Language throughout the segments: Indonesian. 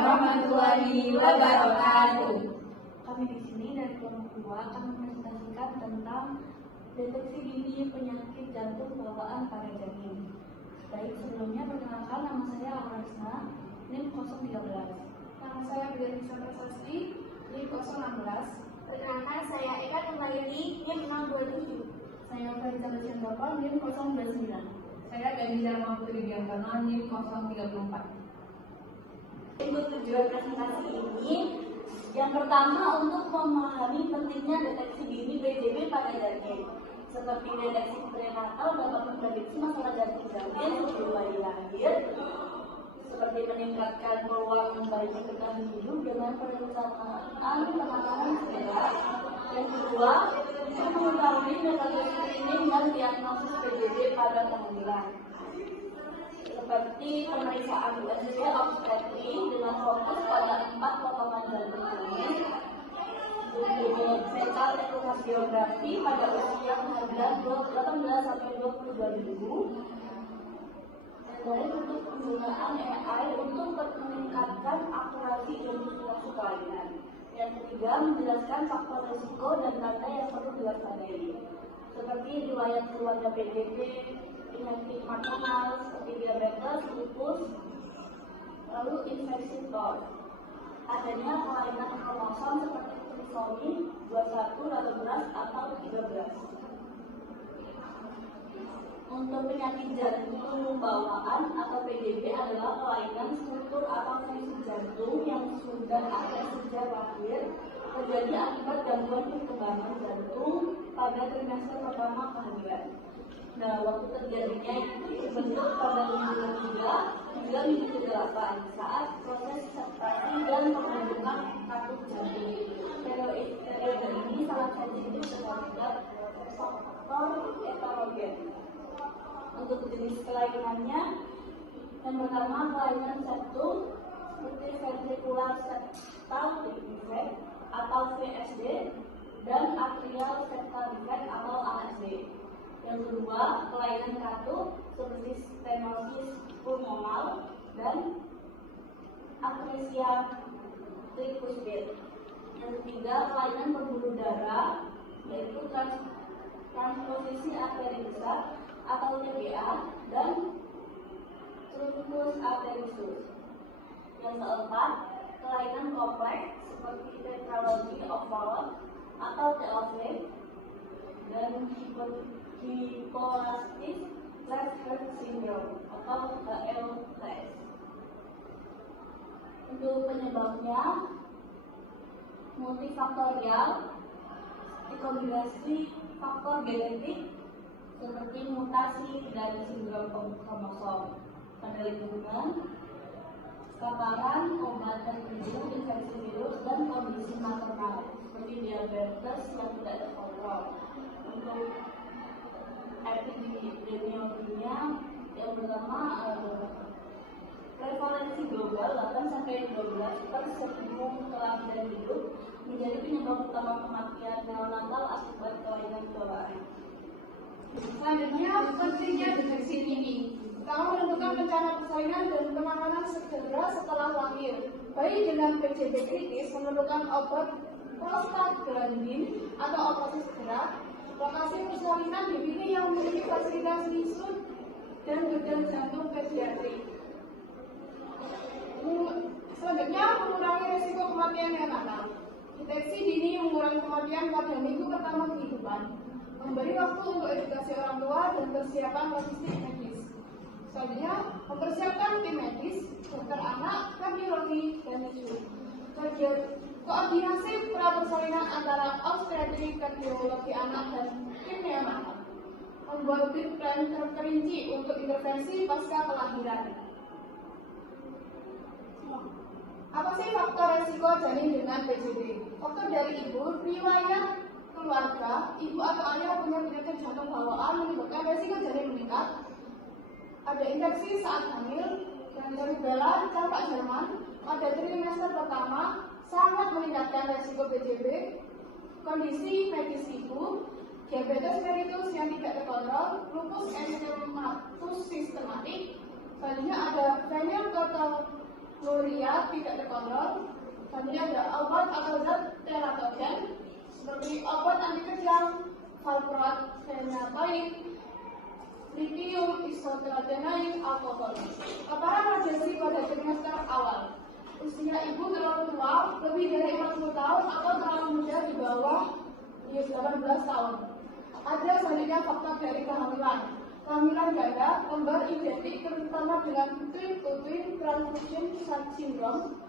warahmatullahi wabarakatuh. Kami di sini dari kelompok 2 akan mempresentasikan tentang deteksi dini penyakit jantung bawaan pada janin. Baik, sebelumnya perkenalkan, nama saya Aurasna, NIM 013. Nama saya Bianisa Prasasti, NIM 016. Perkenalkan, saya Eka Kemaili, NIM 027. Saya Fariza Basyandapa, NIM 029. Saya Ganjar Mahputri Diantara, NIM 034. Untuk tujuan presentasi ini, yang pertama untuk memahami pentingnya deteksi dini BJB pada janin. Seperti deteksi prenatal dapat memprediksi masalah jantung janin sebelum bayi lahir, seperti meningkatkan peluang bayi bertahan hidup dengan perencanaan penanganan segera. Yang kedua, mengetahui metode screening dan diagnosis BJB pada kehamilan, seperti pemeriksaan USG obstetri dengan fokus pada 4 potongan jantung janin, fetal ekokardiografi pada usia kehamilan 18 sampai 22 minggu, dan untuk penggunaan AI untuk meningkatkan akurasi identifikasi kelainan. Yang ketiga, menjelaskan faktor risiko dan tanda yang perlu diwaspadai, seperti riwayat keluarga PJB, penyakit maternal seperti diabetes, lupus, lalu infeksi TOR, adanya kelainan kromosom seperti trisomi 21, 18, atau 13. Untuk penyakit jantung bawaan atau PJB adalah kelainan struktur atau fungsi jantung yang sudah ada sejak lahir, terjadi akibat gangguan perkembangan jantung pada trimester pertama kehamilan. Nah, waktu terjadinya itu bentuk pada minggu ke-3 hingga minggu ke-8 saat proses septasi dan pembentukan katup jantung. Periode ini sangat sensitif terhadap faktor heterogen. Untuk jenis kelainannya, yang pertama kelainan septum seperti ventricular septal defect atau VSD dan atrial septal defect atau ASD. Yang kedua, kelainan katup seperti stenosis pulmonal dan atresia tricuspid. Yang ketiga, kelainan pembuluh darah yaitu transposisi arteri besar atau TBA dan truncus arteriosus. Yang keempat, kelainan kompleks seperti tetralogy of Fallot atau TOF dan hypoelastic left heart syndrome atau HLHS. Untuk penyebabnya multifaktorial, dikombinasi faktor genetik seperti mutasi dari sindrom kromosom pada lingkungan, paparan obat tertentu, infeksi virus, dan kondisi maternal seperti diabetes yang tidak terkontrol. Untuk epidemiologinya, yang pertama prevalensi global 8-12 per 1000 kelahiran hidup menjadi penyebab utama kematian neonatal akibat kelainan bawaan. Selanjutnya, pentingnya deteksi dini. Pertama, menentukan rencana persalinan dan penanganan segera setelah lahir. Bayi dengan PJB kritis memerlukan obat prostaglandin atau operasi segera. Lokasi persalinan dipilih yang memiliki fasilitas visum dan bedah jantung pediatri. Selanjutnya, mengurangi risiko kematian neonatal. Deteksi dini mengurangi kematian pada minggu pertama kehidupan. Memberi waktu untuk edukasi orang tua dan persiapan logistik medis. Selanjutnya, mempersiapkan tim medis, dokter anak, kardiologi, dan NICU. Koordinasi prapersalinan antara obstetri, kardiologi anak, dan tim neonatal. Membuat plan terperinci untuk intervensi pasca kelahiran. Apa sih faktor resiko janin dengan PJB? Faktor dari ibu, riwayat keluarga, ibu atau ayah punya penyakit jantung bawaan menyebabkan resiko janin meningkat. Ada infeksi saat hamil, dan rubella campak Jerman pada trimester pertama sangat meningkatkan resiko PJB. Kondisi medis ibu, diabetes mellitus yang tidak terkontrol, lupus eritematosus sistematik. Selanjutnya ada Nuria tidak terkontrol. Selanjutnya ada obat atau zat teratogen seperti obat anti kejang, valproat, phenatoid, lithium, isotetratenaid, alkohol. Paparan radiasi pada trimester awal. Usia ibu terlalu tua, lebih dari 40 tahun atau terlalu muda di bawah 18 tahun. Ada selanjutnya faktor dari kehamilan. Kehamilan ganda, kembar identik terutama dengan twin-to-twin transfusion syndrome,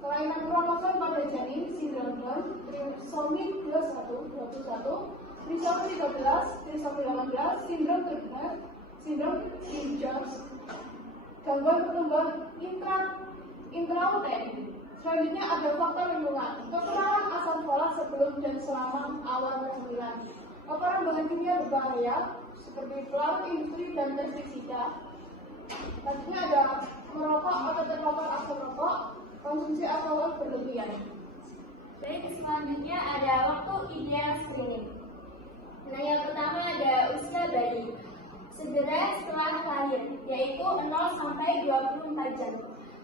kelainan kromosom pada janin, sindrom Down, trisomi 21, trisomi 13, trisomi 18, sindrom Turner, sindrom King-Jones, gangguan pertumbuhan intrauterin. Selanjutnya ada faktor lingkungan, kekurangan asam folat sebelum dan selama awal kehamilan. Paparan bahan kimia berbahaya seperti pelarut industri dan pestisida. Selanjutnya ada merokok atau terpapar asap rokok, konsumsi alkohol berlebihan. Baik, selanjutnya ada waktu ideal screening. Nah, yang pertama ada usia bayi. Segera setelah lahir, yaitu 0 sampai 24 jam.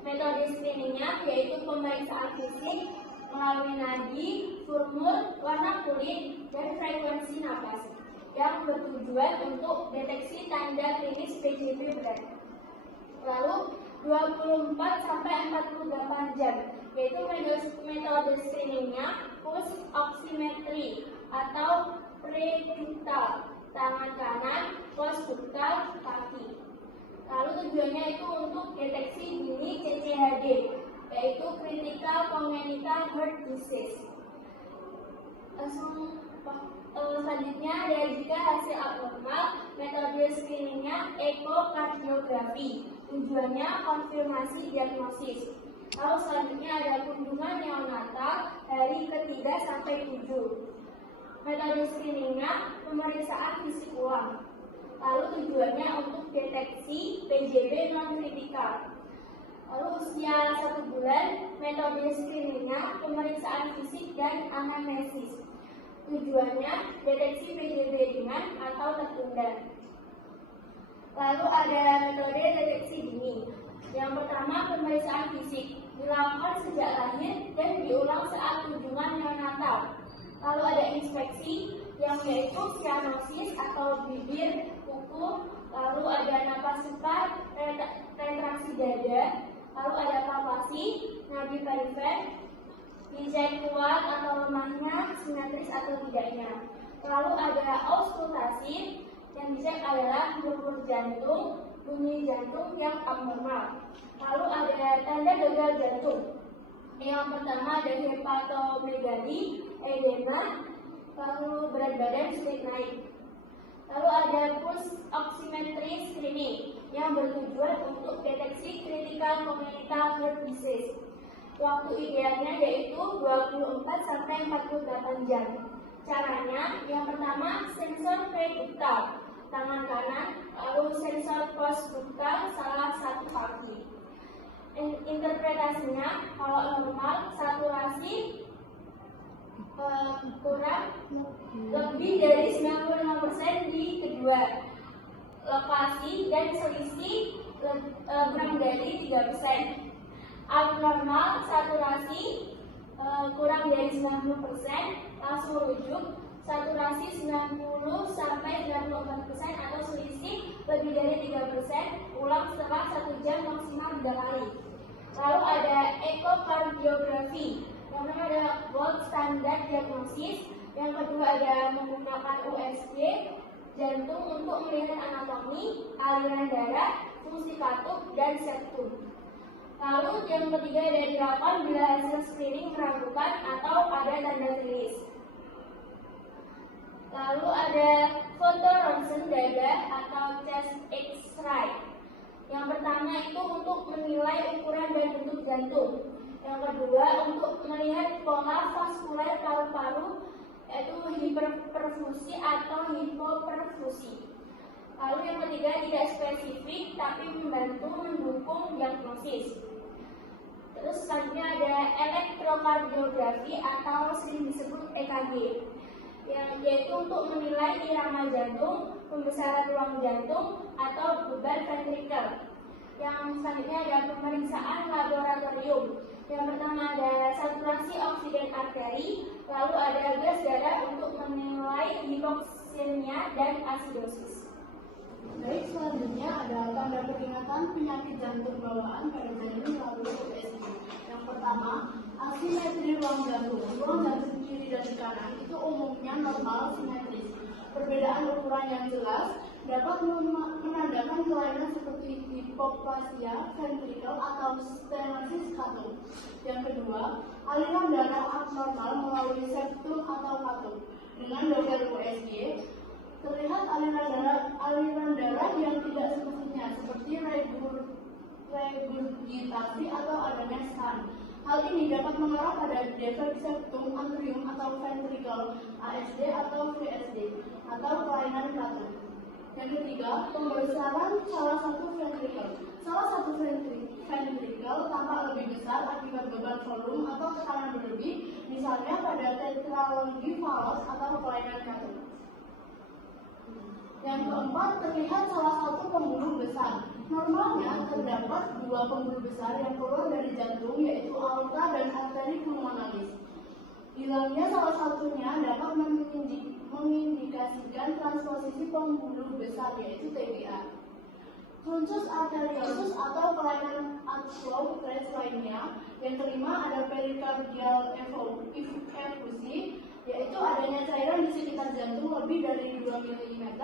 Metode screeningnya yaitu pemeriksaan fisik melalui nadi, sumur, warna kulit, dan frekuensi napas yang bertujuan untuk deteksi tanda klinis PJB berat. Lalu 24 sampai 48 jam, yaitu metode screeningnya pulse oximetry atau pre-ductal tangan kanan, post-ductal kaki. Lalu tujuannya itu untuk deteksi dini CCHD, yaitu Critical Congenital Heart Disease. Selanjutnya ada jika hasil abnormal, metode screeningnya ekokardiografi. Tujuannya konfirmasi diagnosis. Lalu selanjutnya ada kunjungan neonatal hari ketiga sampai 7. Metode screeningnya pemeriksaan fisik ulang. Lalu tujuannya untuk deteksi PJB non-kritikal. Lalu usia 1 bulan, metode screeningnya pemeriksaan fisik dan anamnesis. Tujuannya deteksi PJB ringan atau tertunda. Lalu ada metode deteksi dini. Yang pertama, pemeriksaan fisik dilakukan sejak lahir dan diulang saat kunjungan neonatal. Lalu ada inspeksi yang yaitu cyanosis atau bibir, kuku, lalu ada napas cepat, retraksi dada, lalu ada palpasi, nadi perifer, dicek kuat atau lemahnya, simetris atau tidaknya. Lalu ada auskultasi, yang dicek adalah denyut jantung, bunyi jantung yang abnormal. Lalu ada tanda gagal jantung. Yang pertama ada hepatomegali, edema, lalu berat badan sulit naik. Lalu ada pulse oximetry screening yang bertujuan untuk deteksi critical congenital heart disease. Waktu idealnya yaitu 24 sampai 48 jam. Caranya, yang pertama sensor pre-ductal tangan kanan, lalu sensor post-ductal salah satu kaki. Interpretasinya, kalau normal saturasi kurang lebih dari 95% di kedua lokasi dan selisih kurang dari 3%. Abnormal saturasi kurang dari 90%, langsung rujuk. Saturasi 90 sampai 94% atau selisih lebih dari 3%, ulang setelah 1 jam maksimal 3 kali. Lalu ada ekokardiografi. Yang pertama ada gold standard diagnosis, yang kedua ada menggunakan USG jantung untuk melihat anatomi, aliran darah, fungsi katup, dan septum. Lalu yang ketiga ada dilakukan bila hasil screening meragukan atau ada tanda kritis. Lalu ada foto ronsen dada atau chest X-ray. Yang pertama itu untuk menilai ukuran dan bentuk jantung. Yang kedua untuk melihat pola vaskuler paru-paru, yaitu hiperperfusi atau hipoperfusi. Lalu yang ketiga tidak spesifik tapi membantu mendukung diagnosis. Terus selanjutnya ada elektrokardiografi atau sering disebut EKG, yaitu untuk menilai irama jantung, pembesaran ruang jantung, atau beban ventrikel. Yang selanjutnya ada pemeriksaan laboratorium Yang pertama ada saturasi oksigen arteri, lalu ada gas darah untuk menilai hipoksemia dan asidosis. Baik, selanjutnya ada tanda peringatan penyakit jantung bawaan pada janin melalui USG. Yang pertama, asimetri ruang jantung. Ruang jantung kiri dan kanan itu umumnya normal simetris. Perbedaan ukuran yang jelas dapat menandakan kelainan seperti hipoplasia ventrikel atau stenosis katum. Yang kedua, aliran darah abnormal melalui septum atau katum. Dengan dopel USG, terlihat aliran darah yang tidak semestinya seperti regurgitasi atau adanya scan. Hal ini dapat mengarah pada defek septum antrium atau ventricle, ASD atau VSD, atau kelainan katum. Yang ketiga, pembesaran salah satu ventricle. Salah satu ventricle tampak lebih besar akibat beban volume atau tekanan berlebih, misalnya pada tetralogi falos atau kelainan katum. Yang keempat, terlihat salah satu pembuluh besar. Normalnya terdapat dua pembuluh besar yang keluar dari jantung, yaitu aorta dan arteri pulmonalis. Hilangnya salah satunya dapat mengindikasikan transposisi pembuluh besar, yaitu TBA. Truncus arteriosus atau kelainan outflow trace lainnya. Yang kelima ada pericardial effusi, yaitu adanya cairan di sekitar jantung lebih dari 2 mm,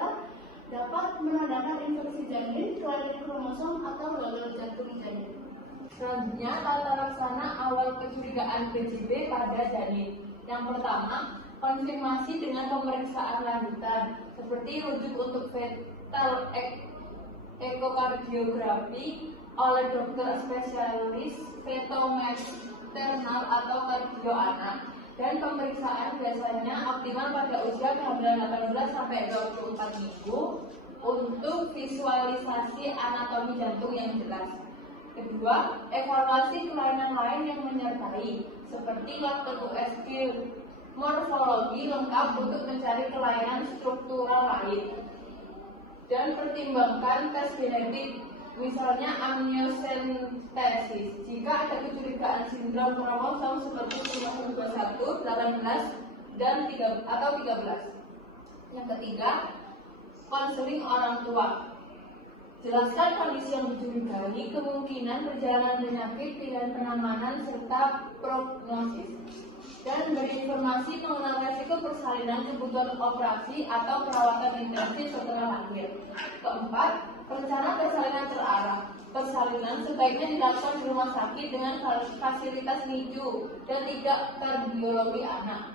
dapat menandakan infeksi janin, kelainan kromosom atau gagal jantung janin. Selanjutnya, tata laksana awal kecurigaan PJB pada janin. Yang pertama, konfirmasi dengan pemeriksaan lanjutan, seperti rujuk untuk fetal ekokardiografi oleh dokter spesialis feto-maternal atau kardio anak, dan pemeriksaan biasanya optimal pada usia kehamilan 18 sampai 24 minggu untuk visualisasi anatomi jantung yang jelas. Kedua, evaluasi kelainan lain yang menyertai, seperti lakukan USG morfologi lengkap untuk mencari kelainan struktural lain. Dan pertimbangkan tes genetik, misalnya amniocentesis, jika ada kecurigaan sindrom kromosom seperti 21, 18, dan 13. Yang ketiga, konseling orang tua. Jelaskan kondisi yang dicurigai, kemungkinan perjalanan penyakit, pilihan penanganan, serta prognosis. Dan beri informasi mengenai resiko persalinan, kebutuhan operasi atau perawatan intensif setelah hamil. Keempat, rencana persalinan terarah. Persalinan sebaiknya dilakukan di rumah sakit dengan fasilitas NICU dan tidak kardiologi anak.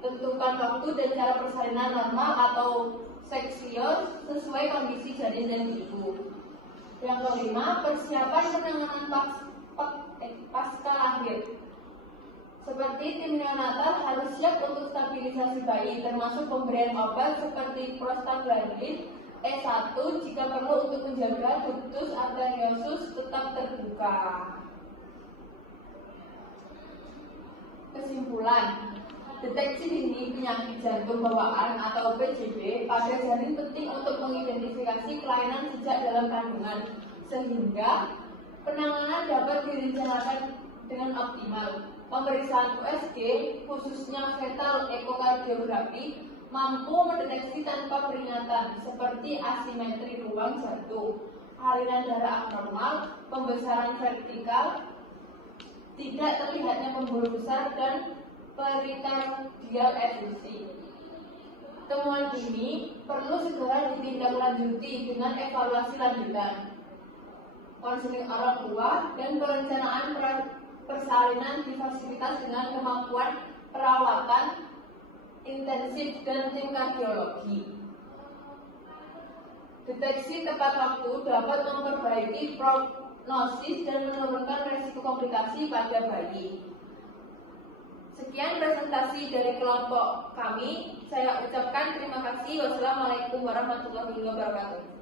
Tentukan waktu dan cara persalinan normal atau seksius sesuai kondisi janin dan ibu. Yang kelima, persiapan penanganan pasca lahir. Seperti tim neonatal harus siap untuk stabilisasi bayi, termasuk pemberian obat seperti prostaglandin E1 jika perlu untuk menjaga ductus arteriosus tetap terbuka. Kesimpulan, deteksi dini penyakit jantung bawaan atau PJB pada janin penting untuk mengidentifikasi kelainan sejak dalam kandungan, sehingga penanganan dapat direncanakan dengan optimal. Pemeriksaan USG, khususnya fetal ekokardiografi, mampu mendeteksi tanpa peringatan seperti asimetri ruang jantung, aliran darah abnormal, pembesaran vertikal, tidak terlihatnya pembuluh besar, dan pericardial effusi. Temuan ini perlu segera ditindaklanjuti dengan evaluasi lanjutan, konseling orang tua, dan perencanaan persalinan di fasilitas dengan kemampuan perawatan intensif dan tim kardiologi. Deteksi tepat waktu dapat memperbaiki prognosis dan menurunkan risiko komplikasi pada bayi. Sekian presentasi dari kelompok kami. Saya ucapkan terima kasih. Wassalamualaikum warahmatullahi wabarakatuh.